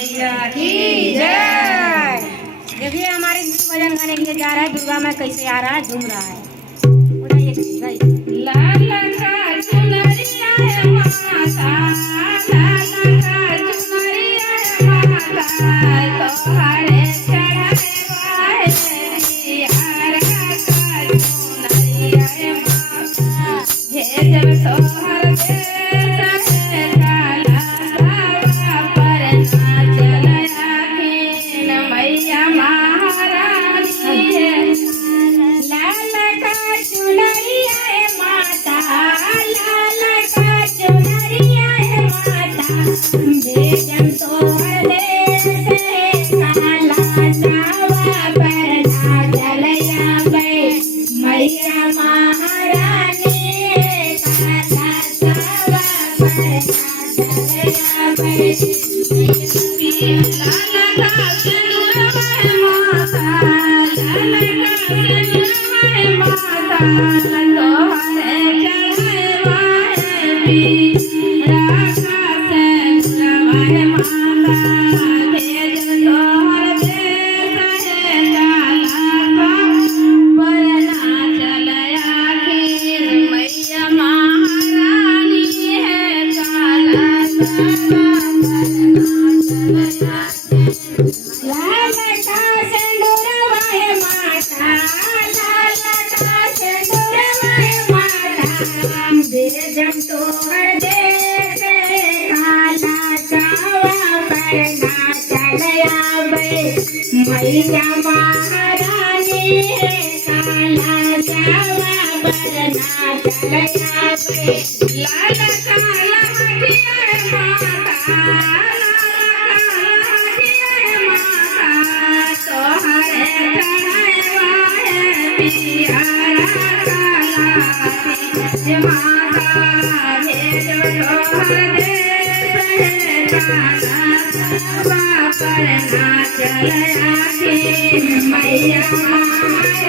की जय। देखिए हमारे भजन गाने के लिए जा रहा है। दुर्गा माँ कैसे आ रहा है, झूम रहा है। लाल का चुनरिया है माता, लाल का चुनरिया है माता, तोहरे चढ़ाए हरा का चुनरिया है माता, भेजब तोहर मैया महारानी है काला जावा बरना चलया बे लाल काला हटिया माता, तोहरे चढ़ावा है पियारा काला माता, भेजो तोहर परना चलया मैया महारानी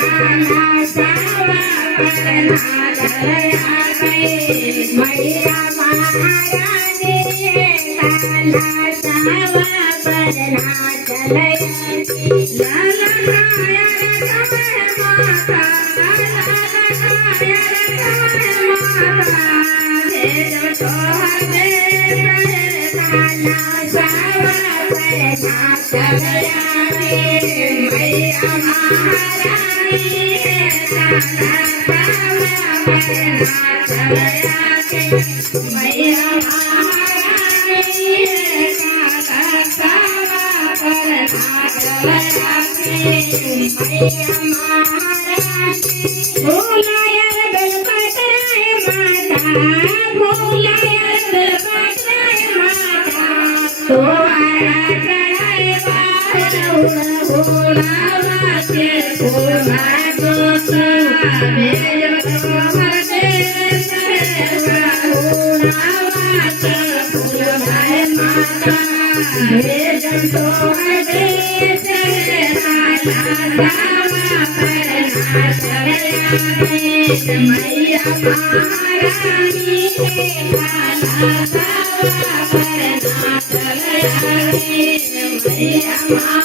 काला सावा परना चलया मैया महारानी काला सावा परना चलया लाल काया माता, भेजो तोहर चलया मैया महारानी मैया महारानी काला सावा परना चलया मैया महारानी भोलाया बेलपतराय माता, भोलाया बेलपतराय माता, तोहरा मैया महारानी काला सावा परना चलया मैया